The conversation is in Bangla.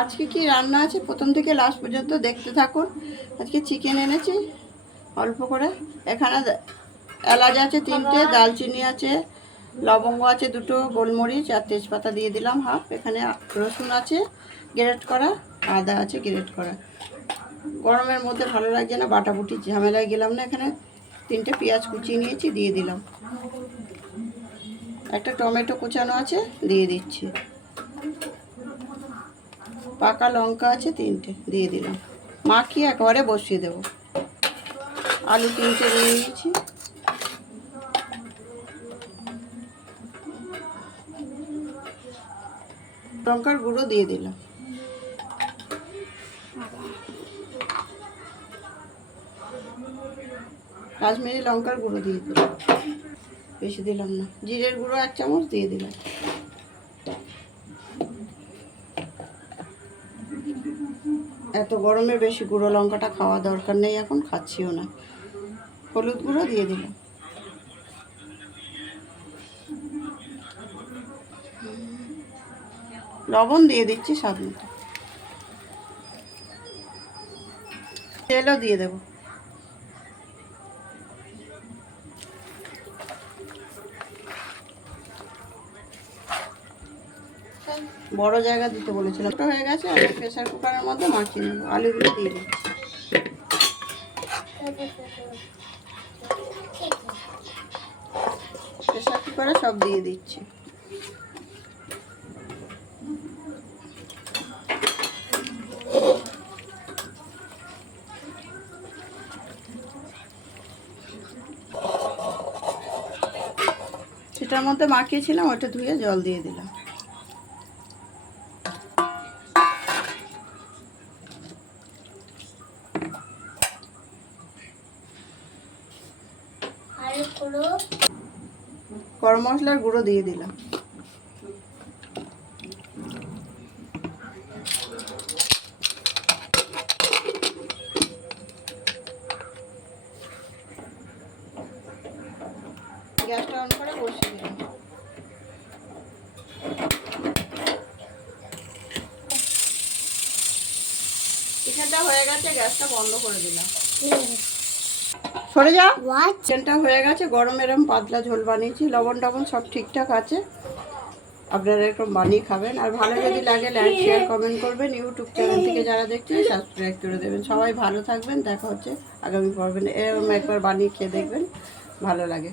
আজকে কি রান্না আছে প্রথম থেকে লাস্ট পর্যন্ত দেখতে থাকুন। আজকে চিকেন এনেছি অল্প করে। এখানে এলাচ আছে 3টে, দালচিনি আছে, লবঙ্গ আছে 2টো, গোলমরিচ আর তেজপাতা দিয়ে দিলাম হাফ। এখানে রসুন আছে গ্রেট করা, আদা আছে গ্রেট করা। গরমের মধ্যে ভালো লাগছে না, বাটাবুটি ঝামেলায় গেলাম না। এখানে 3টে পেঁয়াজ কুচিয়ে নিয়েছি, দিয়ে দিলাম। একটা টমেটো কুচানো আছে, দিয়ে দিচ্ছি। পাকা লঙ্কা আছে 3টে, দিয়ে দিলাম। মাখিয়ে একেবারে বসিয়ে দেবো। আলু 3টে দিয়ে নিয়েছি। লঙ্কার গুঁড়ো দিয়ে দিলাম। কাশ্মীরি লঙ্কার গুঁড়ো দিয়ে দিলাম, বেশি দিলাম না। জিরের গুঁড়ো 1 চামচ দিয়ে দিলাম। এত গরমে বেশি গুঁড়ো লঙ্কাটা খাওয়া দরকার নেই, এখন খাচ্ছিও না। হলুদ গুঁড়ো দিয়ে দিলাম। লবণ দিয়ে দিচ্ছি স্বাদ মতো। তেলও দিয়ে দেব। বড় জায়গা দিতে বলেছিলাম, তো হয়ে গেছে। আমি প্রেসার কুকারের মধ্যে মাখিয়ে নেব। আলুগুলো দিয়ে দিচ্ছি। প্রেসার কুকারে সব দিয়ে দিচ্ছি। সেটার মধ্যে মাখিয়েছিলাম, ওটা ধুয়ে জল দিয়ে দিলাম। গরম মশলার গুঁড়ো দিয়ে দিলাম। গ্যাসটা অন করে বসিয়ে দিলাম। চিকেনটা হয়ে গেছে, গ্যাসটা বন্ধ করে দিলাম। সরে যা। চিকেনটা হয়ে গেছে। গরম এরকম পাতলা ঝোল বানিয়েছি, লবণ টবণ সব ঠিকঠাক আছে। আপনারা এরকম বানিয়ে খাবেন। আর ভালো যদি লাগে লাইক শেয়ার কমেন্ট করবেন। ইউটিউব চ্যানেল থেকে যারা দেখছেন সাবস্ক্রাইব করে দেবেন। সবাই ভালো থাকবেন। দেখা হচ্ছে আগামী পর্বে। এরকম একবার বানিয়ে খেয়ে দেখবেন, ভালো লাগে।